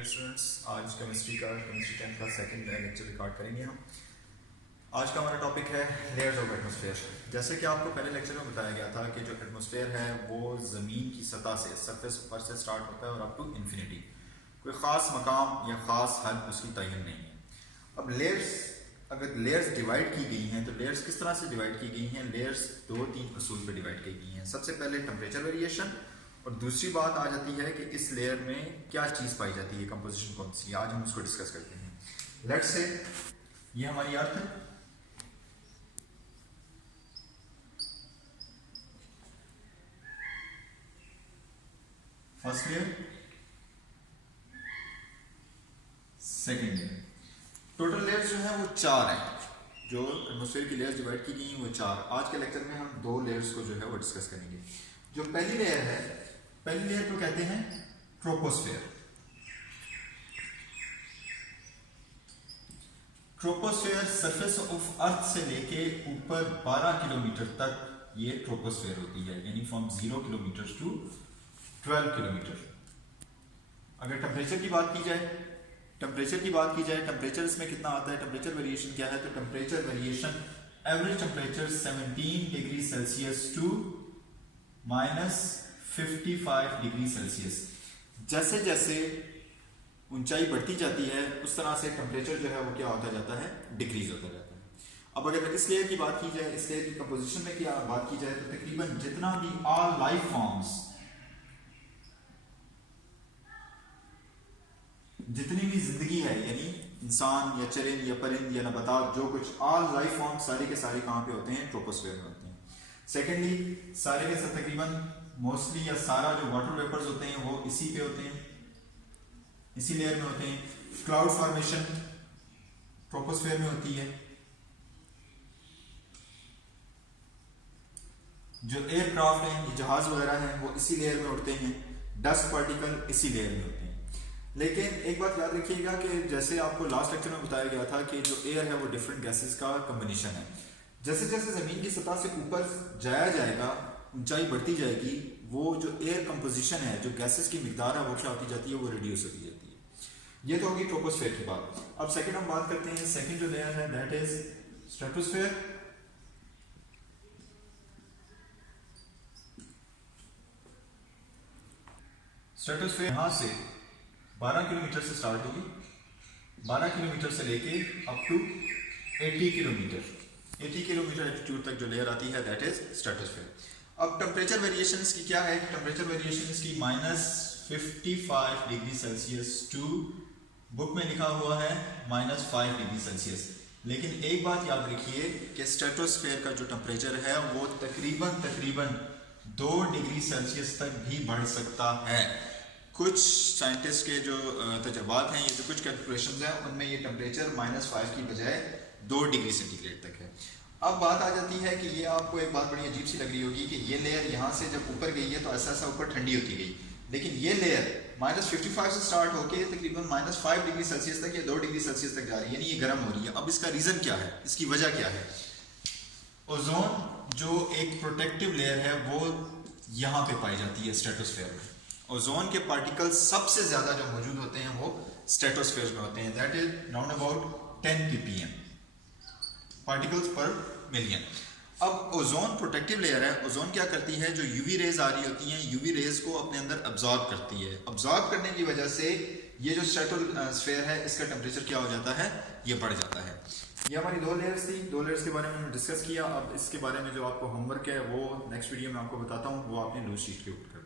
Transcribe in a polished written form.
Dear students, आज chemistry 10th का second lecture record करेंगे हम। आज का हमारा टॉपिक है लेयर्स ऑफ एटमॉस्फेयर। जैसे कि आपको पहले लेक्चर में बताया गया था कि जो एटमॉस्फेयर है वो ज़मीन की सतह से, सरफेस पर से स्टार्ट होता है और अप टू इन्फिनिटी। कोई ख़ास मकाम या ख़ास हद उसकी तयन नहीं है। अब लेयर्स, अगर लेयर्स डिवाइड की गई हैं तो लेयर्स किस तरह से डिवाइड की गई हैं? लेयर्स 2-3 असूल पर डिवाइड की गई हैं। सबसे पहले टेम्परेचर वेरिएशन, और दूसरी बात आ जाती है कि इस लेयर में क्या चीज़ पाई जाती है, कंपोजिशन कौन सी। आज हम उसको डिस्कस करते हैं। लेट्स से ये हमारी अर्थ है, first layer, second layer. Total layers जो है वो 4 हैं। जो एटमॉस्फेयर की लेयर्स डिवाइड की गई हैं वो 4। आज के लेक्चर में हम 2 लेयर्स को जो है वो डिस्कस करेंगे। जो पहली लेयर है, पहली लेयर को कहते हैं troposphere. Troposphere surface of earth से लेके ऊपर 12 किलोमीटर तक ये ट्रोपोस्फेयर होती है, यानी फ्रॉम 0 किलोमीटर टू 12 किलोमीटर। अगर टेम्परेचर की बात की जाए, टेम्परेचर इसमें कितना आता है, टेम्परेचर वेरिएशन क्या है? तो temperature variation, average temperature 17 degree Celsius to -55 degree Celsius. जैसे जैसे ऊंचाई बढ़ती जाती है उस तरह से टेम्परेचर जो है वो क्या होता जाता है, डिक्रीज होता जाता है। अब अगर इस लेयर की बात की जाए, इस लेयर की कंपोजिशन में क्या बात की जाए, तो तकरीबन जितना भी ऑल लाइफ फॉर्म्स, जितनी भी जिंदगी है, यानी इंसान या चरिंद या परिंद या नबातात, जो कुछ ऑल लाइफ फॉर्म सारे के सारे कहाँ पे होते हैं? ट्रोपोस्फेयर में होते हैं। सेकेंडली, सारे के साथ तकरीबन मोस्टली या सारा जो वाटर वेपर्स होते हैं वो इसी पे होते हैं, इसी लेयर में होते हैं। क्लाउड फॉर्मेशन ट्रोपोस्फेयर में होती है। जो एयरक्राफ्ट हैं, ये जहाज वगैरह हैं, वो इसी लेयर में उड़ते हैं। डस्ट पार्टिकल इसी लेयर में होते हैं। लेकिन एक बात याद रखिएगा कि जैसे आपको लास्ट लेक्चर में बताया गया था कि जो एयर है वो डिफरेंट गैसेस का कॉम्बिनेशन है। जैसे जैसे जमीन की सतह से ऊपर जाया जाएगा, ऊंचाई बढ़ती जाएगी, वो जो एयर कंपोजिशन है, जो गैसेस की मिकदार है वो क्या होती जाती है, वो रिड्यूस होती जाती है। ये तो होगी ट्रोपोस्फेयर की बात। अब सेकंड हम बात करते हैं, सेकंड जो लेयर है दैट इज स्ट्रेटोस्फेयर। स्ट्रेटोस्फेयर यहां से 12 किलोमीटर से स्टार्ट होगी, 12 किलोमीटर से लेके अप टू 80 किलोमीटर एल्टीट्यूड तक जो लेयर आती है दैट इज स्ट्रेटोस्फेयर। अब टेम्परेचर वेरिएशन इसकी क्या है? टेम्परेचर वेरिएशन इसकी -55 डिग्री सेल्सियस टू, बुक में लिखा हुआ है -5 डिग्री सेल्सियस। लेकिन एक बात याद रखिए कि स्ट्रेटोस्फेयर का जो टेम्परेचर है वो तकरीबन 2 डिग्री सेल्सियस तक भी बढ़ सकता है। कुछ साइंटिस्ट के जो तजर्बात हैं, ये जो कुछ कैलकुलेशंस हैं, उनमें ये टेम्परेचर -5 की बजाय 2 डिग्री सेंटीग्रेड तक है। अब बात आ जाती है कि ये आपको एक बात बड़ी अजीब सी लग रही होगी कि ये लेयर यहाँ से जब ऊपर गई है तो ऐसा ऐसा ऊपर ठंडी होती गई, लेकिन ये लेयर -55 से स्टार्ट होकर तकरीबन -5 डिग्री सेल्सियस तक या 2 डिग्री सेल्सियस तक जा रही है, यानी ये गर्म हो रही है। अब इसका रीज़न क्या है, इसकी वजह क्या है? ओजोन जो एक प्रोटेक्टिव लेयर है वो यहाँ पे पाई जाती है स्ट्रेटोस्फेयर में। ओजोन के पार्टिकल्स सबसे ज्यादा जो मौजूद होते हैं वो स्ट्रेटोस्फेयर में होते हैं, that is round about 10 ppm particles पर मिलियन। अब ओजोन प्रोटेक्टिव लेयर है। ओजोन क्या करती है? जो यूवी रेज आ रही होती हैं, यूवी रेज को अपने अंदर अब्जॉर्ब करती है। अब्जॉर्ब करने की वजह से ये जो स्ट्रेटोस्फेयर है इसका टेम्परेचर क्या हो जाता है, ये बढ़ जाता है। ये हमारी 2 लेयर्स थी, 2 लेयर्स के बारे में हमने डिस्कस किया। अब इसके बारे में जो आपको होमवर्क है वो नेक्स्ट वीडियो में आपको बताता हूँ, वो आपने नोट शीट के ऊपर